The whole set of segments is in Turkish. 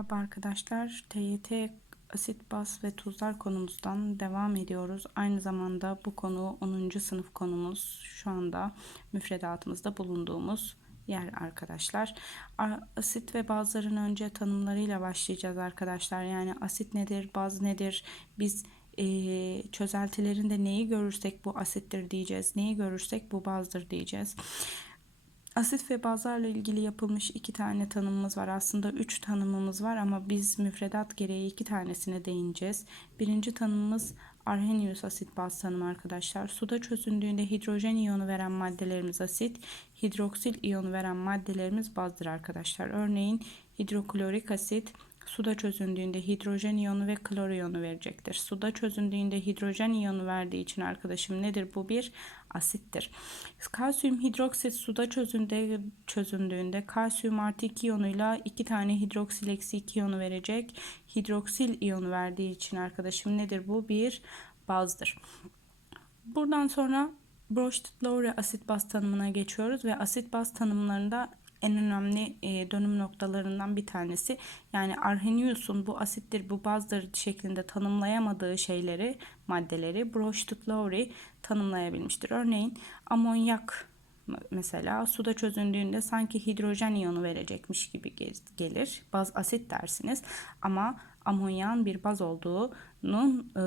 Merhaba arkadaşlar. TYT asit, baz ve tuzlar konumuzdan devam ediyoruz. Aynı zamanda bu konu 10. sınıf konumuz. Şu anda müfredatımızda bulunduğumuz yer arkadaşlar. Asit ve bazların önce tanımlarıyla başlayacağız arkadaşlar. Yani asit nedir, baz nedir? Biz e, çözeltilerinde neyi görürsek bu asittir diyeceğiz. Neyi görürsek bu bazdır diyeceğiz. Asit ve bazlarla ilgili yapılmış iki tane tanımımız var. Aslında üç tanımımız var ama biz müfredat gereği iki tanesine değineceğiz. Birinci tanımımız Arrhenius asit baz tanımı arkadaşlar. Suda çözündüğünde hidrojen iyonu veren maddelerimiz asit, hidroksil iyonu veren maddelerimiz bazdır arkadaşlar. Örneğin hidroklorik asit, suda çözündüğünde hidrojen iyonu ve klor iyonu verecektir. Suda çözündüğünde hidrojen iyonu verdiği için arkadaşım nedir? Bu bir asittir. Kalsiyum hidroksit suda çözündüğünde, çözündüğünde kalsiyum artı 2 iyonuyla 2 tane hidroksil eksi 2 iyonu verecek. Hidroksil iyonu verdiği için arkadaşım nedir? Bu bir bazdır. Buradan sonra Bronsted-Lowry asit baz tanımına geçiyoruz ve asit baz tanımlarında en önemli e, dönüm noktalarından bir tanesi. Yani Arrhenius'un bu asittir, bu bazdır şeklinde tanımlayamadığı şeyleri, maddeleri Bronsted-Lowry tanımlayabilmiştir. Örneğin amonyak mesela suda çözündüğünde sanki hidrojen iyonu verecekmiş gibi gelir. Baz asit dersiniz ama amonyağın bir baz olduğunun e,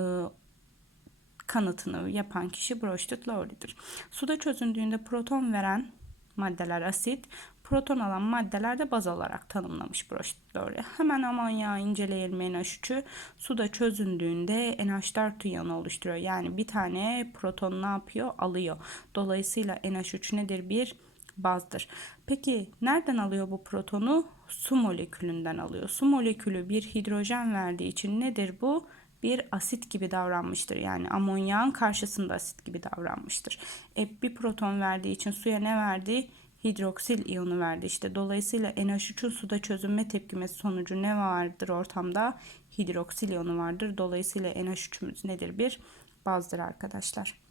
kanıtını yapan kişi Bronsted-Lowry'dir. Suda çözündüğünde proton veren maddeler asit, proton alan maddeler de baz olarak tanımlamış Bronsted Hemen amonyağı inceleyelim NH3'ü. Suda çözündüğünde NH4 iyonu oluşturuyor. Yani bir tane proton ne yapıyor? Alıyor. Dolayısıyla NH3 nedir? Bir bazdır. Peki nereden alıyor bu protonu? Su molekülünden alıyor. Su molekülü bir hidrojen verdiği için nedir bu? Bir asit gibi davranmıştır. Yani amonyağın karşısında asit gibi davranmıştır. E, bir proton verdiği için suya ne verdi? hidroksil iyonu verdi. İşte dolayısıyla NH3'ün suda çözünme tepkimesi sonucu ne vardır ortamda? Hidroksil iyonu vardır. Dolayısıyla NH3'ümüz nedir? Bir bazdır arkadaşlar.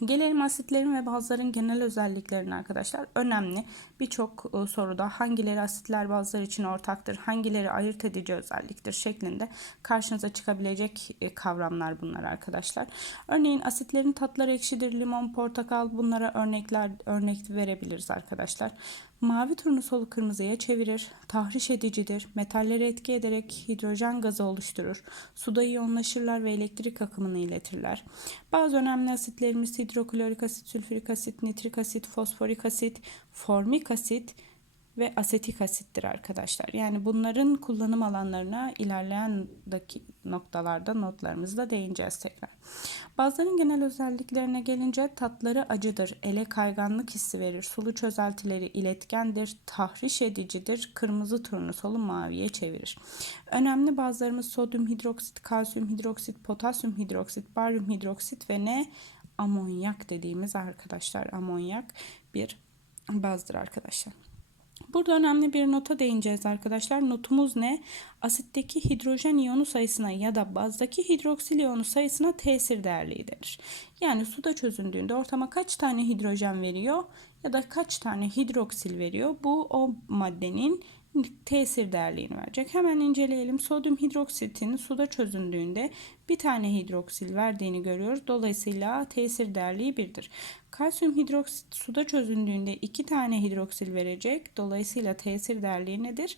Gelelim asitlerin ve bazların genel özelliklerine arkadaşlar. Önemli birçok e, soruda hangileri asitler bazlar için ortaktır, hangileri ayırt edici özelliktir şeklinde karşınıza çıkabilecek e, kavramlar bunlar arkadaşlar. Örneğin asitlerin tatları ekşidir, limon, portakal bunlara örnekler örnek verebiliriz arkadaşlar. Mavi turnusolu kırmızıya çevirir, tahriş edicidir, metalleri etki ederek hidrojen gazı oluşturur, suda iyonlaşırlar ve elektrik akımını iletirler. Bazı önemli asitlerimiz hidroklorik asit, sülfürik asit, nitrik asit, fosforik asit, formik asit, ve asetik asittir arkadaşlar. Yani bunların kullanım alanlarına ilerleyen noktalarda notlarımızda değineceğiz tekrar. Bazıların genel özelliklerine gelince tatları acıdır, ele kayganlık hissi verir, sulu çözeltileri iletkendir, tahriş edicidir, kırmızı turnusolu maviye çevirir. Önemli bazılarımız sodyum hidroksit, kalsiyum hidroksit, potasyum hidroksit, baryum hidroksit ve ne? Amonyak dediğimiz arkadaşlar. Amonyak bir bazdır arkadaşlar. Burada önemli bir nota değineceğiz arkadaşlar. Notumuz ne? Asitteki hidrojen iyonu sayısına ya da bazdaki hidroksil iyonu sayısına tesir değerliği denir. Yani suda çözündüğünde ortama kaç tane hidrojen veriyor ya da kaç tane hidroksil veriyor? Bu o maddenin tesir değerliğini verecek. Hemen inceleyelim. Sodyum hidroksitin suda çözündüğünde bir tane hidroksil verdiğini görüyoruz. Dolayısıyla tesir değerliği birdir. Kalsiyum hidroksit suda çözündüğünde iki tane hidroksil verecek. Dolayısıyla tesir değerliği nedir?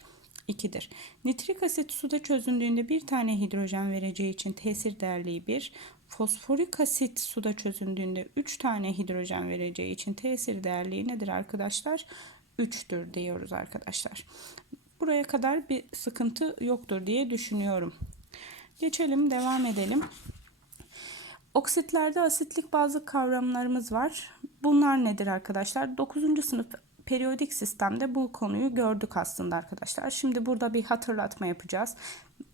2'dir. Nitrik asit suda çözündüğünde bir tane hidrojen vereceği için tesir değerliği 1. Fosforik asit suda çözündüğünde 3 tane hidrojen vereceği için tesir değerliği nedir arkadaşlar? 3'tür diyoruz arkadaşlar. Buraya kadar bir sıkıntı yoktur diye düşünüyorum. Geçelim devam edelim. Oksitlerde asitlik bazı kavramlarımız var. Bunlar nedir arkadaşlar? 9. sınıf periyodik sistemde bu konuyu gördük aslında arkadaşlar. Şimdi burada bir hatırlatma yapacağız.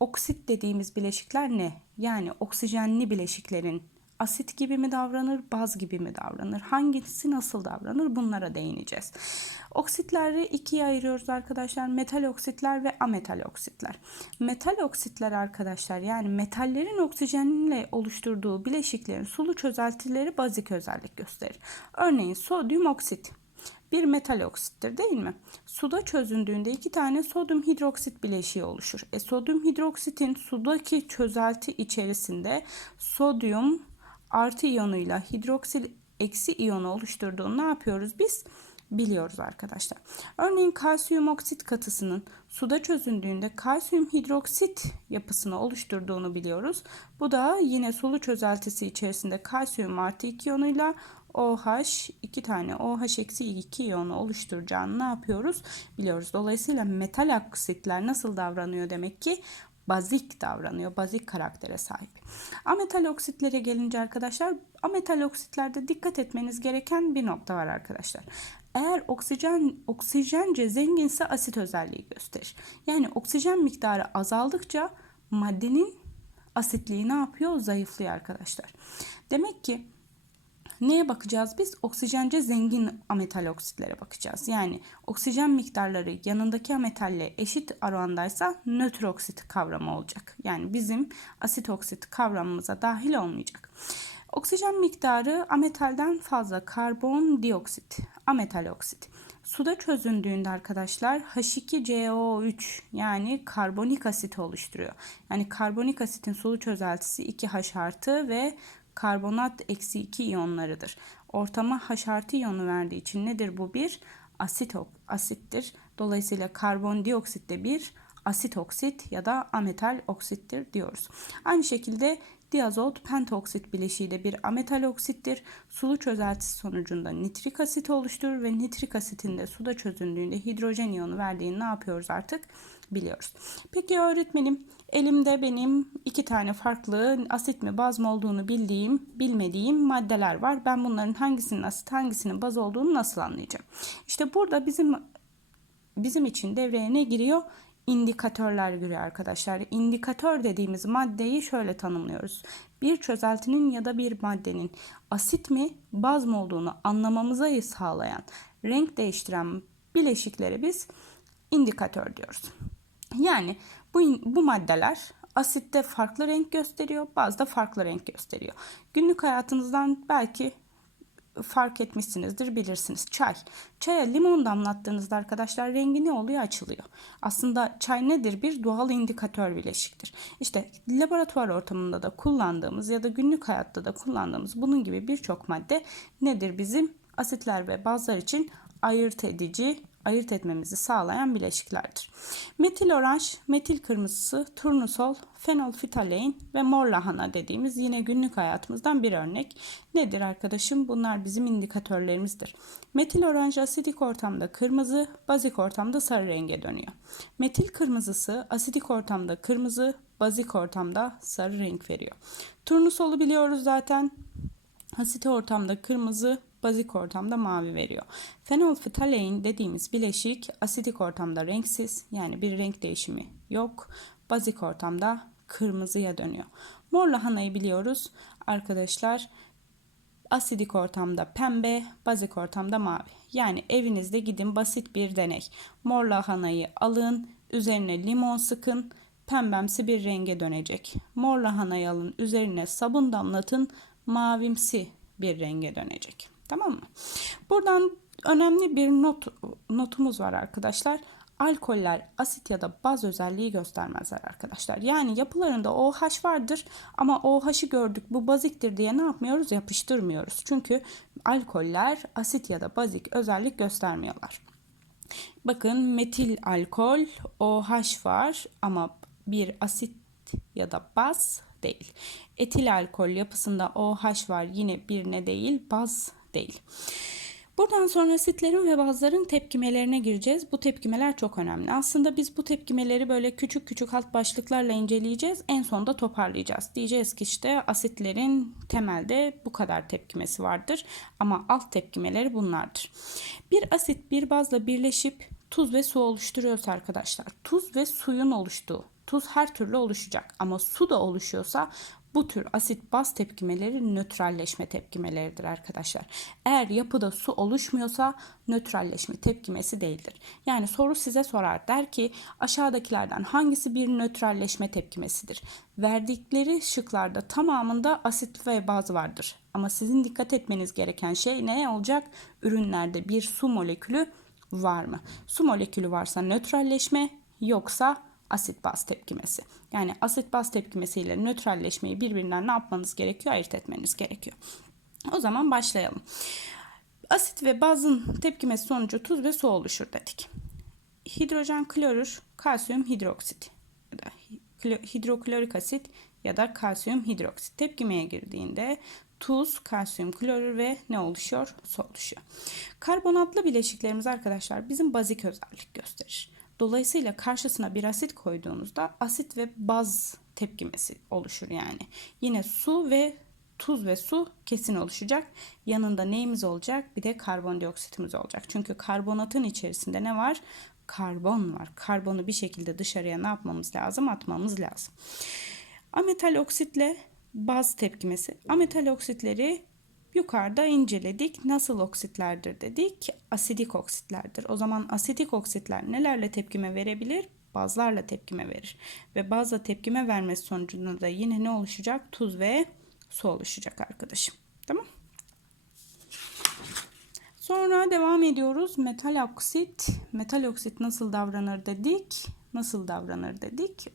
Oksit dediğimiz bileşikler ne? Yani oksijenli bileşiklerin asit gibi mi davranır, baz gibi mi davranır? Hangisi nasıl davranır? Bunlara değineceğiz. Oksitleri ikiye ayırıyoruz arkadaşlar. Metal oksitler ve ametal oksitler. Metal oksitler arkadaşlar yani metallerin oksijenle oluşturduğu bileşiklerin sulu çözeltileri bazik özellik gösterir. Örneğin sodyum oksit. bir metal oksittir değil mi? Suda çözündüğünde iki tane sodyum hidroksit bileşiği oluşur. E, sodyum hidroksitin sudaki çözelti içerisinde sodyum artı iyonuyla hidroksil eksi iyonu oluşturduğunu ne yapıyoruz biz? Biliyoruz arkadaşlar. Örneğin kalsiyum oksit katısının suda çözündüğünde kalsiyum hidroksit yapısını oluşturduğunu biliyoruz. Bu da yine sulu çözeltisi içerisinde kalsiyum artı 2 iyonuyla OH iki tane OH eksi 2 iyonu oluşturacağını ne yapıyoruz? Biliyoruz. Dolayısıyla metal oksitler nasıl davranıyor demek ki? Bazik davranıyor. Bazik karaktere sahip. Ametal oksitlere gelince arkadaşlar ametal oksitlerde dikkat etmeniz gereken bir nokta var arkadaşlar. Eğer oksijen oksijence zenginse asit özelliği gösterir. Yani oksijen miktarı azaldıkça maddenin asitliği ne yapıyor? Zayıflıyor arkadaşlar. Demek ki Neye bakacağız biz? Oksijence zengin ametal oksitlere bakacağız. Yani oksijen miktarları yanındaki ametalle eşit orandaysa nötr oksit kavramı olacak. Yani bizim asit oksit kavramımıza dahil olmayacak. Oksijen miktarı ametalden fazla karbon dioksit, ametal oksit. Suda çözündüğünde arkadaşlar H2CO3 yani karbonik asit oluşturuyor. Yani karbonik asitin sulu çözeltisi 2H artı ve karbonat eksi 2 iyonlarıdır. Ortama H artı iyonu verdiği için nedir bu? Bir asit asittir. Dolayısıyla karbondioksit de bir asit oksit ya da ametal oksittir diyoruz. Aynı şekilde diazot pentoksit bileşiği de bir ametal oksittir. Sulu çözeltisi sonucunda nitrik asit oluşturur ve nitrik asitin de suda çözündüğünde hidrojen iyonu verdiğini ne yapıyoruz artık biliyoruz. Peki öğretmenim elimde benim iki tane farklı asit mi baz mı olduğunu bildiğim bilmediğim maddeler var. Ben bunların hangisinin asit hangisinin baz olduğunu nasıl anlayacağım? İşte burada bizim bizim için devreye ne giriyor? İndikatörler giriyor arkadaşlar. İndikatör dediğimiz maddeyi şöyle tanımlıyoruz. Bir çözeltinin ya da bir maddenin asit mi baz mı olduğunu anlamamıza sağlayan renk değiştiren bileşiklere biz indikatör diyoruz. Yani bu, bu maddeler asitte farklı renk gösteriyor, bazda farklı renk gösteriyor. Günlük hayatınızdan belki fark etmişsinizdir bilirsiniz. Çay. Çaya limon damlattığınızda arkadaşlar rengi ne oluyor? Açılıyor. Aslında çay nedir? Bir doğal indikatör bileşiktir. İşte laboratuvar ortamında da kullandığımız ya da günlük hayatta da kullandığımız bunun gibi birçok madde nedir bizim? Asitler ve bazlar için ayırt edici ayırt etmemizi sağlayan bileşiklerdir. Metil oranj, metil kırmızısı, turnusol, fenolftalein ve mor lahana dediğimiz yine günlük hayatımızdan bir örnek. Nedir arkadaşım? Bunlar bizim indikatörlerimizdir. Metil oranj asidik ortamda kırmızı, bazik ortamda sarı renge dönüyor. Metil kırmızısı asidik ortamda kırmızı, bazik ortamda sarı renk veriyor. Turnusolu biliyoruz zaten. Asit ortamda kırmızı, bazik ortamda mavi veriyor. Fenolftalein dediğimiz bileşik asidik ortamda renksiz yani bir renk değişimi yok. Bazik ortamda kırmızıya dönüyor. Mor lahanayı biliyoruz arkadaşlar. Asidik ortamda pembe, bazik ortamda mavi. Yani evinizde gidin basit bir deney. Mor lahanayı alın, üzerine limon sıkın, pembemsi bir renge dönecek. Mor lahanayı alın, üzerine sabun damlatın, mavimsi bir renge dönecek. Tamam mı? Buradan önemli bir not notumuz var arkadaşlar. Alkoller asit ya da baz özelliği göstermezler arkadaşlar. Yani yapılarında OH vardır ama OH'ı gördük bu baziktir diye ne yapmıyoruz? Yapıştırmıyoruz. Çünkü alkoller asit ya da bazik özellik göstermiyorlar. Bakın metil alkol OH var ama bir asit ya da baz değil. Etil alkol yapısında OH var yine bir ne değil baz değil. Buradan sonra asitlerin ve bazların tepkimelerine gireceğiz. Bu tepkimeler çok önemli. Aslında biz bu tepkimeleri böyle küçük küçük alt başlıklarla inceleyeceğiz. En sonunda toparlayacağız. Diyeceğiz ki işte asitlerin temelde bu kadar tepkimesi vardır. Ama alt tepkimeleri bunlardır. Bir asit bir bazla birleşip tuz ve su oluşturuyorsa arkadaşlar. Tuz ve suyun oluştuğu Tuz her türlü oluşacak ama su da oluşuyorsa Bu tür asit baz tepkimeleri nötralleşme tepkimeleridir arkadaşlar. Eğer yapıda su oluşmuyorsa nötralleşme tepkimesi değildir. Yani soru size sorar der ki aşağıdakilerden hangisi bir nötralleşme tepkimesidir? Verdikleri şıklarda tamamında asit ve baz vardır. Ama sizin dikkat etmeniz gereken şey ne olacak? Ürünlerde bir su molekülü var mı? Su molekülü varsa nötralleşme yoksa asit baz tepkimesi. Yani asit baz tepkimesi ile nötralleşmeyi birbirinden ne yapmanız gerekiyor? Ayırt etmeniz gerekiyor. O zaman başlayalım. Asit ve bazın tepkimesi sonucu tuz ve su oluşur dedik. Hidrojen klorür, kalsiyum hidroksit ya da hidroklorik asit ya da kalsiyum hidroksit tepkimeye girdiğinde tuz, kalsiyum klorür ve ne oluşuyor? Su oluşuyor. Karbonatlı bileşiklerimiz arkadaşlar bizim bazik özellik gösterir. Dolayısıyla karşısına bir asit koyduğunuzda asit ve baz tepkimesi oluşur yani. Yine su ve tuz ve su kesin oluşacak. Yanında neyimiz olacak? Bir de karbondioksitimiz olacak. Çünkü karbonatın içerisinde ne var? Karbon var. Karbonu bir şekilde dışarıya ne yapmamız lazım? Atmamız lazım. Ametal oksitle baz tepkimesi. Ametal oksitleri yukarıda inceledik. Nasıl oksitlerdir dedik? Asidik oksitlerdir. O zaman asidik oksitler nelerle tepkime verebilir? Bazlarla tepkime verir. Ve bazla tepkime vermesi sonucunda da yine ne oluşacak? Tuz ve su oluşacak arkadaşım. Tamam Sonra devam ediyoruz. Metal oksit. Metal oksit nasıl davranır dedik? Nasıl davranır dedik?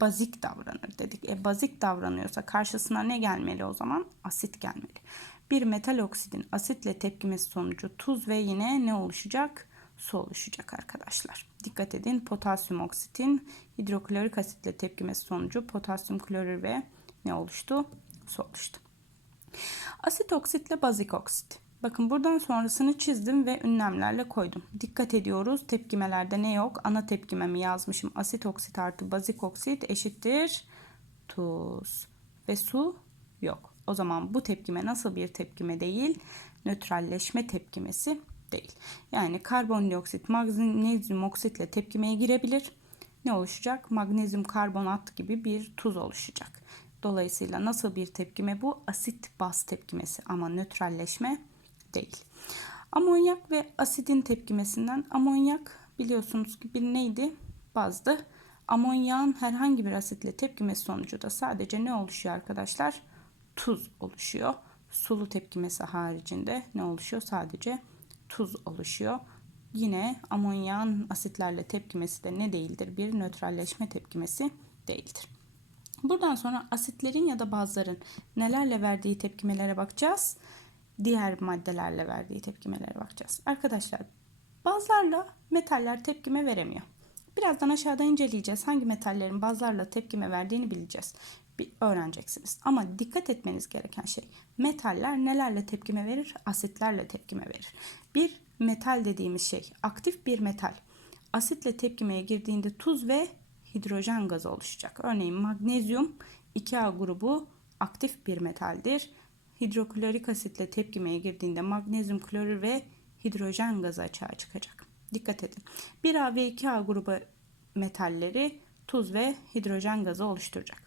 Bazik davranır dedik. E bazik davranıyorsa karşısına ne gelmeli o zaman? Asit gelmeli. Bir metal oksidin asitle tepkimesi sonucu tuz ve yine ne oluşacak? Su oluşacak arkadaşlar. Dikkat edin potasyum oksitin hidroklorik asitle tepkimesi sonucu potasyum klorür ve ne oluştu? Su oluştu. Asit oksitle bazik oksit. Bakın buradan sonrasını çizdim ve ünlemlerle koydum. Dikkat ediyoruz. Tepkimelerde ne yok? Ana tepkimemi yazmışım. Asit oksit artı bazik oksit eşittir tuz. Ve su yok. O zaman bu tepkime nasıl bir tepkime değil? Nötralleşme tepkimesi değil. Yani karbondioksit magnezyum oksitle tepkimeye girebilir. Ne oluşacak? Magnezyum karbonat gibi bir tuz oluşacak. Dolayısıyla nasıl bir tepkime bu? Asit baz tepkimesi ama nötralleşme değil. Amonyak ve asidin tepkimesinden amonyak biliyorsunuz ki bir neydi? Bazdı. Amonyağın herhangi bir asitle tepkimesi sonucu da sadece ne oluşuyor arkadaşlar? Tuz oluşuyor. Sulu tepkimesi haricinde ne oluşuyor? Sadece tuz oluşuyor. Yine amonyağın asitlerle tepkimesi de ne değildir? Bir nötralleşme tepkimesi değildir. Buradan sonra asitlerin ya da bazların nelerle verdiği tepkimelere bakacağız diğer maddelerle verdiği tepkimelere bakacağız. Arkadaşlar bazlarla metaller tepkime veremiyor. Birazdan aşağıda inceleyeceğiz. Hangi metallerin bazlarla tepkime verdiğini bileceğiz. Bir öğreneceksiniz. Ama dikkat etmeniz gereken şey metaller nelerle tepkime verir? Asitlerle tepkime verir. Bir metal dediğimiz şey aktif bir metal. Asitle tepkimeye girdiğinde tuz ve hidrojen gazı oluşacak. Örneğin magnezyum 2A grubu aktif bir metaldir hidroklorik asitle tepkimeye girdiğinde magnezyum klorür ve hidrojen gazı açığa çıkacak. Dikkat edin. 1A ve 2A grubu metalleri tuz ve hidrojen gazı oluşturacak.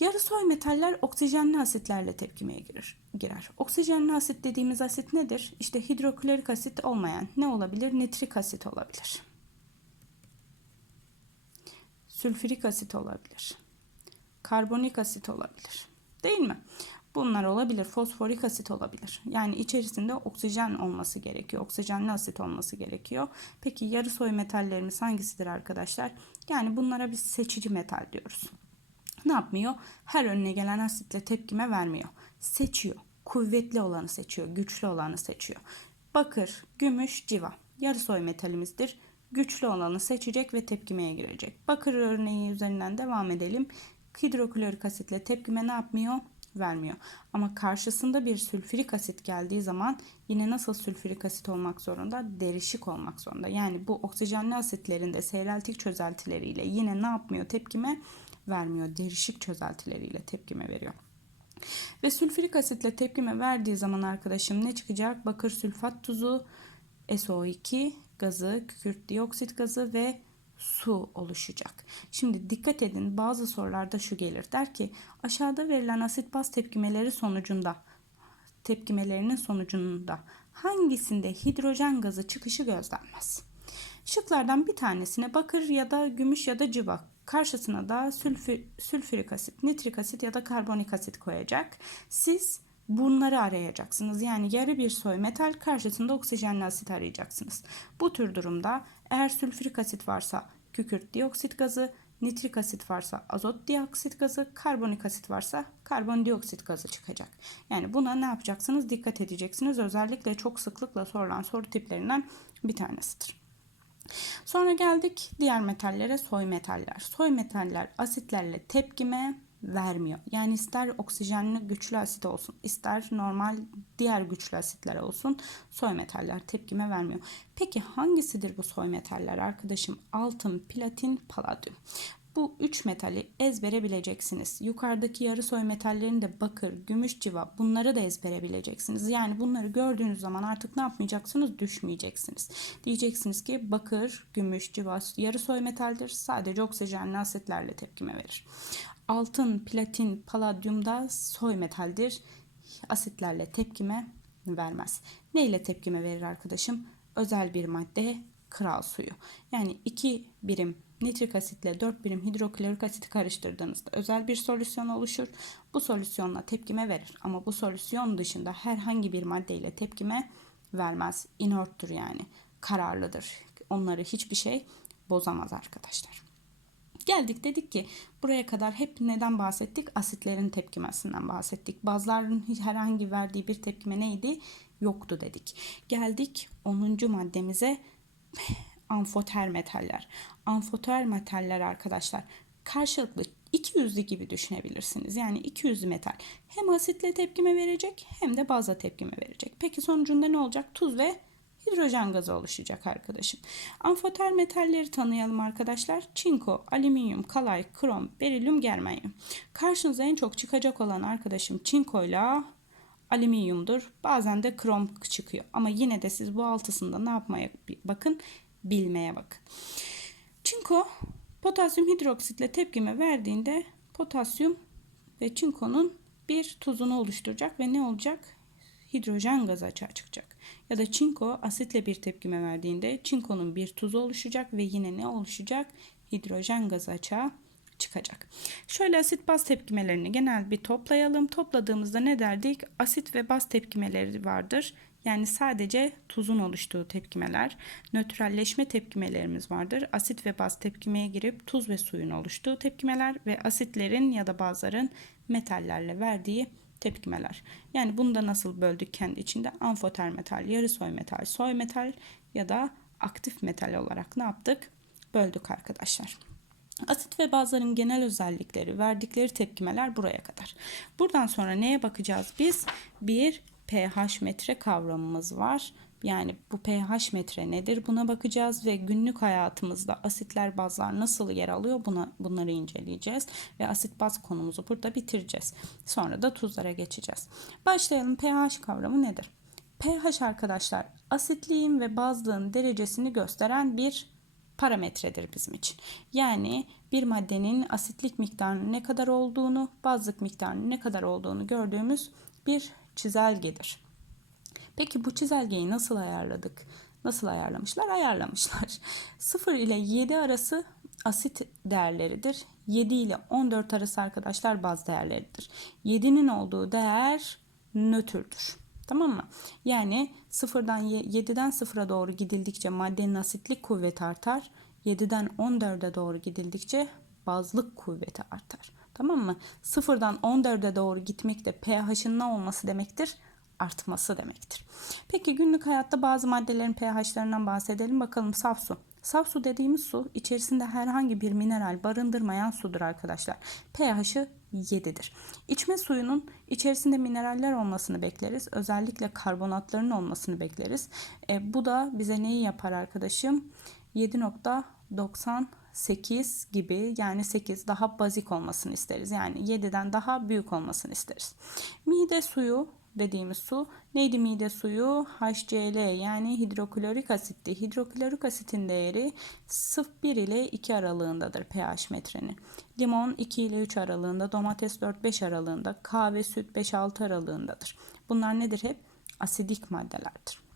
Yarı soy metaller oksijenli asitlerle tepkimeye girer. girer. Oksijenli asit dediğimiz asit nedir? İşte hidroklorik asit olmayan ne olabilir? Nitrik asit olabilir. Sülfürik asit olabilir. Karbonik asit olabilir. Değil mi? Bunlar olabilir. Fosforik asit olabilir. Yani içerisinde oksijen olması gerekiyor. Oksijenli asit olması gerekiyor. Peki yarı soy metallerimiz hangisidir arkadaşlar? Yani bunlara biz seçici metal diyoruz. Ne yapmıyor? Her önüne gelen asitle tepkime vermiyor. Seçiyor. Kuvvetli olanı seçiyor. Güçlü olanı seçiyor. Bakır, gümüş, civa. Yarı soy metalimizdir. Güçlü olanı seçecek ve tepkimeye girecek. Bakır örneği üzerinden devam edelim. Hidroklorik asitle tepkime ne yapmıyor? vermiyor. Ama karşısında bir sülfürik asit geldiği zaman yine nasıl sülfürik asit olmak zorunda? Derişik olmak zorunda. Yani bu oksijenli asitlerin de seyreltik çözeltileriyle yine ne yapmıyor? Tepkime vermiyor. Derişik çözeltileriyle tepkime veriyor. Ve sülfürik asitle tepkime verdiği zaman arkadaşım ne çıkacak? Bakır sülfat tuzu, SO2 gazı, kükürt dioksit gazı ve su oluşacak. Şimdi dikkat edin bazı sorularda şu gelir. Der ki aşağıda verilen asit baz tepkimeleri sonucunda tepkimelerinin sonucunda hangisinde hidrojen gazı çıkışı gözlenmez? Şıklardan bir tanesine bakır ya da gümüş ya da cıva karşısına da sülfür, sülfürik asit, nitrik asit ya da karbonik asit koyacak. Siz bunları arayacaksınız. Yani yarı bir soy metal karşısında oksijenli asit arayacaksınız. Bu tür durumda eğer sülfürik asit varsa kükürt dioksit gazı, nitrik asit varsa azot dioksit gazı, karbonik asit varsa karbondioksit gazı çıkacak. Yani buna ne yapacaksınız? Dikkat edeceksiniz. Özellikle çok sıklıkla sorulan soru tiplerinden bir tanesidir. Sonra geldik diğer metallere soy metaller. Soy metaller asitlerle tepkime vermiyor. Yani ister oksijenli güçlü asit olsun, ister normal diğer güçlü asitler olsun soy metaller tepkime vermiyor. Peki hangisidir bu soy metaller arkadaşım? Altın, platin, paladyum. Bu üç metali ezbere bileceksiniz. Yukarıdaki yarı soy metallerini de bakır, gümüş, civa bunları da ezbere bileceksiniz. Yani bunları gördüğünüz zaman artık ne yapmayacaksınız? Düşmeyeceksiniz. Diyeceksiniz ki bakır, gümüş, civa yarı soy metaldir. Sadece oksijenli asitlerle tepkime verir. Altın, platin, paladyum da soy metaldir. Asitlerle tepkime vermez. Ne ile tepkime verir arkadaşım? Özel bir madde kral suyu. Yani iki birim nitrik asitle 4 birim hidroklorik asiti karıştırdığınızda özel bir solüsyon oluşur. Bu solüsyonla tepkime verir ama bu solüsyon dışında herhangi bir madde ile tepkime vermez. Inert'tür yani. Kararlıdır. Onları hiçbir şey bozamaz arkadaşlar. Geldik dedik ki buraya kadar hep neden bahsettik? Asitlerin tepkimesinden bahsettik. Bazıların herhangi verdiği bir tepkime neydi? Yoktu dedik. Geldik 10. maddemize amfoter metaller. Amfoter metaller arkadaşlar karşılıklı iki yüzlü gibi düşünebilirsiniz. Yani iki yüzlü metal hem asitle tepkime verecek hem de bazla tepkime verecek. Peki sonucunda ne olacak? Tuz ve hidrojen gazı oluşacak arkadaşım. Amfoter metalleri tanıyalım arkadaşlar. Çinko, alüminyum, kalay, krom, berilyum, germanyum. Karşınıza en çok çıkacak olan arkadaşım çinko ile alüminyumdur. Bazen de krom çıkıyor. Ama yine de siz bu altısında ne yapmaya bakın? Bilmeye bakın. Çinko potasyum hidroksitle tepkime verdiğinde potasyum ve çinkonun bir tuzunu oluşturacak ve ne olacak? Hidrojen gazı açığa çıkacak. Ya da çinko asitle bir tepkime verdiğinde çinkonun bir tuzu oluşacak ve yine ne oluşacak? Hidrojen gazı açığa çıkacak. Şöyle asit baz tepkimelerini genel bir toplayalım. Topladığımızda ne derdik? Asit ve baz tepkimeleri vardır. Yani sadece tuzun oluştuğu tepkimeler. Nötralleşme tepkimelerimiz vardır. Asit ve baz tepkimeye girip tuz ve suyun oluştuğu tepkimeler ve asitlerin ya da bazların metallerle verdiği tepkimeler. Yani bunu da nasıl böldük kendi içinde? Amfoter metal, yarı soy metal, soy metal ya da aktif metal olarak ne yaptık? Böldük arkadaşlar. Asit ve bazların genel özellikleri, verdikleri tepkimeler buraya kadar. Buradan sonra neye bakacağız biz? Bir pH metre kavramımız var. Yani bu pH metre nedir? Buna bakacağız ve günlük hayatımızda asitler bazlar nasıl yer alıyor? Buna, bunları inceleyeceğiz ve asit baz konumuzu burada bitireceğiz. Sonra da tuzlara geçeceğiz. Başlayalım. pH kavramı nedir? pH arkadaşlar asitliğin ve bazlığın derecesini gösteren bir parametredir bizim için. Yani bir maddenin asitlik miktarının ne kadar olduğunu, bazlık miktarının ne kadar olduğunu gördüğümüz bir çizelgedir. Peki bu çizelgeyi nasıl ayarladık? Nasıl ayarlamışlar? Ayarlamışlar. 0 ile 7 arası asit değerleridir. 7 ile 14 arası arkadaşlar baz değerleridir. 7'nin olduğu değer nötrdür. Tamam mı? Yani 0'dan 7'den 0'a doğru gidildikçe maddenin asitlik kuvveti artar. 7'den 14'e doğru gidildikçe bazlık kuvveti artar. Tamam mı? 0'dan 14'e doğru gitmek de pH'ın ne olması demektir? Artması demektir. Peki günlük hayatta bazı maddelerin pH'lerinden bahsedelim. Bakalım saf su. Saf su dediğimiz su içerisinde herhangi bir mineral barındırmayan sudur arkadaşlar. pH'ı 7'dir. İçme suyunun içerisinde mineraller olmasını bekleriz. Özellikle karbonatların olmasını bekleriz. E, bu da bize neyi yapar arkadaşım? 7.98 gibi yani 8 daha bazik olmasını isteriz. Yani 7'den daha büyük olmasını isteriz. Mide suyu dediğimiz su neydi mide suyu? HCl yani hidroklorik asitti. Hidroklorik asitin değeri 0,1 ile 2 aralığındadır pH metrenin. Limon 2 ile 3 aralığında, domates 4-5 aralığında, kahve, süt 5-6 aralığındadır. Bunlar nedir hep? Asidik maddelerdir.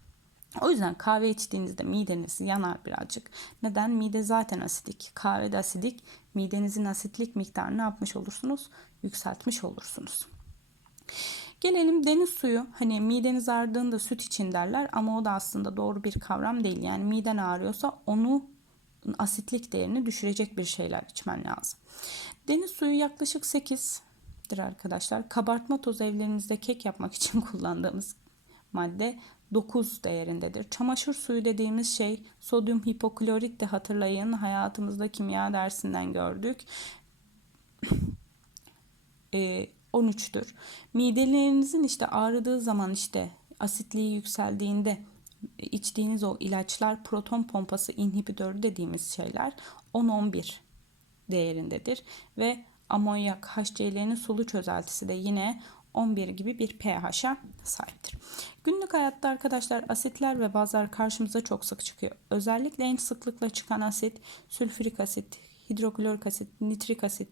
O yüzden kahve içtiğinizde mideniz yanar birazcık. Neden? Mide zaten asidik. Kahve de asidik. Midenizin asitlik miktarını yapmış olursunuz? Yükseltmiş olursunuz. Gelelim deniz suyu. Hani mideniz ağrıdığında süt için derler ama o da aslında doğru bir kavram değil. Yani miden ağrıyorsa onu asitlik değerini düşürecek bir şeyler içmen lazım. Deniz suyu yaklaşık 8'dir arkadaşlar. Kabartma tozu evlerimizde kek yapmak için kullandığımız madde 9 değerindedir. Çamaşır suyu dediğimiz şey sodyum hipoklorit de hatırlayın hayatımızda kimya dersinden gördük. e, 13'tür. Midelerinizin işte ağrıdığı zaman işte asitliği yükseldiğinde içtiğiniz o ilaçlar proton pompası inhibitörü dediğimiz şeyler 10-11 değerindedir ve amonyak HCl'nin sulu çözeltisi de yine 11 gibi bir pH'a sahiptir. Günlük hayatta arkadaşlar asitler ve bazlar karşımıza çok sık çıkıyor. Özellikle en sıklıkla çıkan asit sülfürik asit, hidroklorik asit, nitrik asit,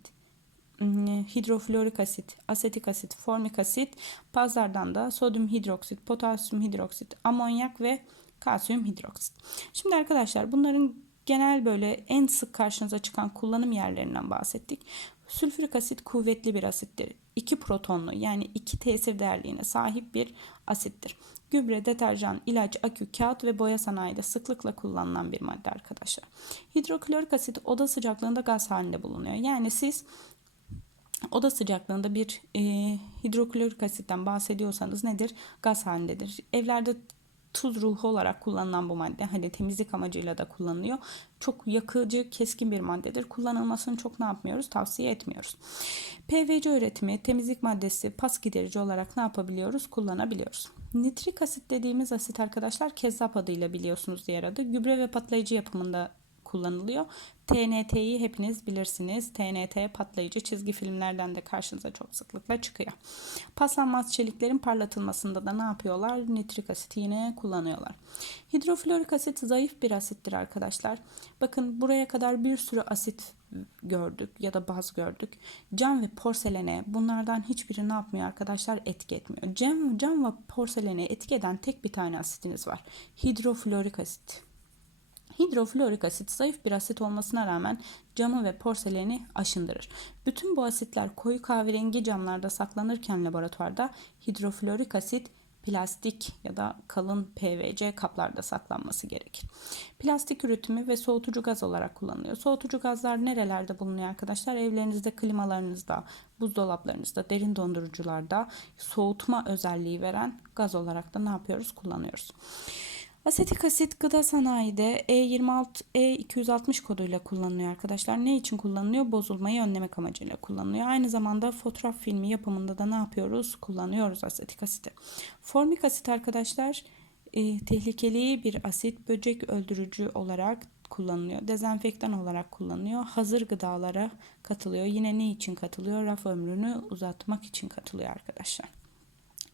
ıı, hidroflorik asit, asetik asit, formik asit, pazardan da sodyum hidroksit, potasyum hidroksit, amonyak ve kalsiyum hidroksit. Şimdi arkadaşlar bunların genel böyle en sık karşınıza çıkan kullanım yerlerinden bahsettik. Sülfürik asit kuvvetli bir asittir. İki protonlu yani iki tesir değerliğine sahip bir asittir. Gübre, deterjan, ilaç, akü, kağıt ve boya sanayide sıklıkla kullanılan bir madde arkadaşlar. Hidroklorik asit oda sıcaklığında gaz halinde bulunuyor. Yani siz oda sıcaklığında bir e, hidroklorik asitten bahsediyorsanız nedir? Gaz halindedir. Evlerde tuz ruhu olarak kullanılan bu madde hani temizlik amacıyla da kullanılıyor. Çok yakıcı, keskin bir maddedir. Kullanılmasını çok ne yapmıyoruz? Tavsiye etmiyoruz. PVC üretimi, temizlik maddesi, pas giderici olarak ne yapabiliyoruz? Kullanabiliyoruz. Nitrik asit dediğimiz asit arkadaşlar kezzap adıyla biliyorsunuz diğer adı. Gübre ve patlayıcı yapımında kullanılıyor. TNT'yi hepiniz bilirsiniz. TNT patlayıcı çizgi filmlerden de karşınıza çok sıklıkla çıkıyor. Paslanmaz çeliklerin parlatılmasında da ne yapıyorlar? Nitrik asiti yine kullanıyorlar. Hidroflorik asit zayıf bir asittir arkadaşlar. Bakın buraya kadar bir sürü asit gördük ya da baz gördük. Cam ve porselene bunlardan hiçbiri ne yapmıyor arkadaşlar? Etki etmiyor. Cam, cam ve porselene etki eden tek bir tane asitiniz var. Hidroflorik asit. Hidroflorik asit zayıf bir asit olmasına rağmen camı ve porseleni aşındırır. Bütün bu asitler koyu kahverengi camlarda saklanırken laboratuvarda hidroflorik asit plastik ya da kalın PVC kaplarda saklanması gerekir. Plastik üretimi ve soğutucu gaz olarak kullanılıyor. Soğutucu gazlar nerelerde bulunuyor arkadaşlar? Evlerinizde, klimalarınızda, buzdolaplarınızda, derin dondurucularda soğutma özelliği veren gaz olarak da ne yapıyoruz? Kullanıyoruz. Asetik asit gıda sanayide E26 E260 koduyla kullanılıyor arkadaşlar. Ne için kullanılıyor? Bozulmayı önlemek amacıyla kullanılıyor. Aynı zamanda fotoğraf filmi yapımında da ne yapıyoruz? Kullanıyoruz asetik asiti. Formik asit arkadaşlar e, tehlikeli bir asit böcek öldürücü olarak kullanılıyor. Dezenfektan olarak kullanılıyor. Hazır gıdalara katılıyor. Yine ne için katılıyor? Raf ömrünü uzatmak için katılıyor arkadaşlar.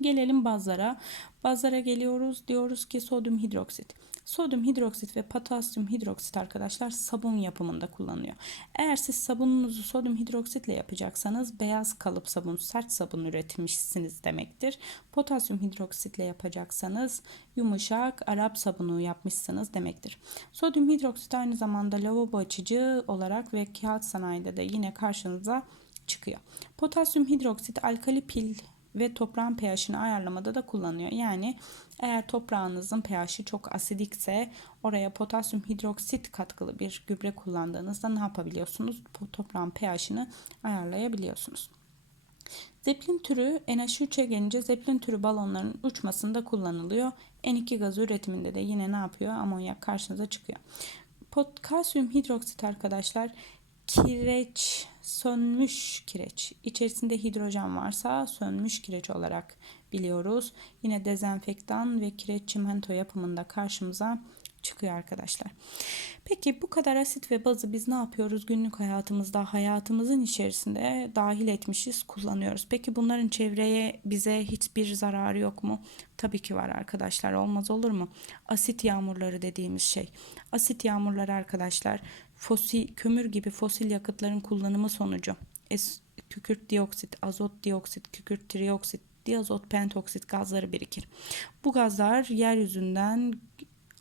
Gelelim bazlara. Bazlara geliyoruz. Diyoruz ki sodyum hidroksit. Sodyum hidroksit ve potasyum hidroksit arkadaşlar sabun yapımında kullanılıyor. Eğer siz sabununuzu sodyum hidroksitle yapacaksanız beyaz kalıp sabun, sert sabun üretmişsiniz demektir. Potasyum hidroksitle yapacaksanız yumuşak Arap sabunu yapmışsınız demektir. Sodyum hidroksit aynı zamanda lavabo açıcı olarak ve kağıt sanayide de yine karşınıza çıkıyor. Potasyum hidroksit alkali pil ve toprağın pH'ini ayarlamada da kullanıyor. Yani eğer toprağınızın pH'i çok asidikse oraya potasyum hidroksit katkılı bir gübre kullandığınızda ne yapabiliyorsunuz? Bu toprağın pH'ini ayarlayabiliyorsunuz. Zeplin türü NH3'e gelince zeplin türü balonların uçmasında kullanılıyor. N2 gazı üretiminde de yine ne yapıyor? Amonyak karşınıza çıkıyor. Potasyum hidroksit arkadaşlar kireç, sönmüş kireç. İçerisinde hidrojen varsa sönmüş kireç olarak biliyoruz. Yine dezenfektan ve kireç çimento yapımında karşımıza çıkıyor arkadaşlar. Peki bu kadar asit ve bazı biz ne yapıyoruz günlük hayatımızda hayatımızın içerisinde dahil etmişiz kullanıyoruz. Peki bunların çevreye bize hiçbir zararı yok mu? Tabii ki var arkadaşlar olmaz olur mu? Asit yağmurları dediğimiz şey. Asit yağmurları arkadaşlar fosil kömür gibi fosil yakıtların kullanımı sonucu es, kükürt dioksit, azot dioksit, kükürt trioksit, diazot pentoksit gazları birikir. Bu gazlar yeryüzünden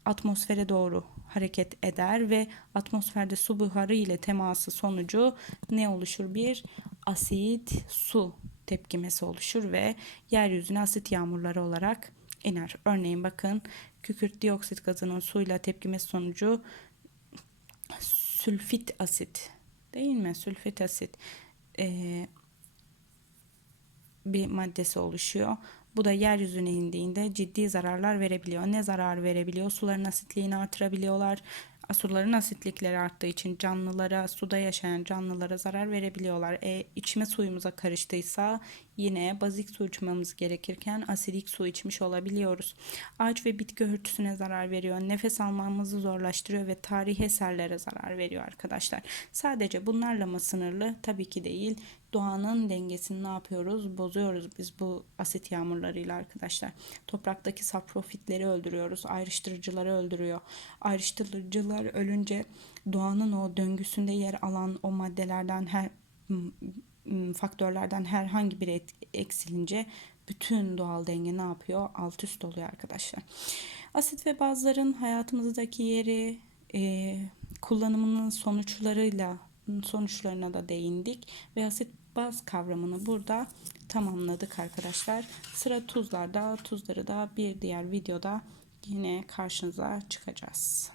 atmosfere doğru hareket eder ve atmosferde su buharı ile teması sonucu ne oluşur? Bir asit su tepkimesi oluşur ve yeryüzüne asit yağmurları olarak iner. Örneğin bakın kükürt dioksit gazının suyla tepkimesi sonucu sülfit asit değil mi? Sülfit asit e, bir maddesi oluşuyor. Bu da yeryüzüne indiğinde ciddi zararlar verebiliyor. Ne zarar verebiliyor? Suların asitliğini artırabiliyorlar. Suların asitlikleri arttığı için canlılara, suda yaşayan canlılara zarar verebiliyorlar. E, içme suyumuza karıştıysa yine bazik su içmemiz gerekirken asidik su içmiş olabiliyoruz. Ağaç ve bitki örtüsüne zarar veriyor. Nefes almamızı zorlaştırıyor ve tarihi eserlere zarar veriyor arkadaşlar. Sadece bunlarla mı sınırlı? Tabii ki değil doğanın dengesini ne yapıyoruz? Bozuyoruz biz bu asit yağmurlarıyla arkadaşlar. Topraktaki saprofitleri öldürüyoruz. Ayrıştırıcıları öldürüyor. Ayrıştırıcılar ölünce doğanın o döngüsünde yer alan o maddelerden her faktörlerden herhangi biri eksilince bütün doğal denge ne yapıyor? Alt üst oluyor arkadaşlar. Asit ve bazların hayatımızdaki yeri, e, kullanımının sonuçlarıyla sonuçlarına da değindik ve asit baz kavramını burada tamamladık arkadaşlar. Sıra tuzlarda. Tuzları da bir diğer videoda yine karşınıza çıkacağız.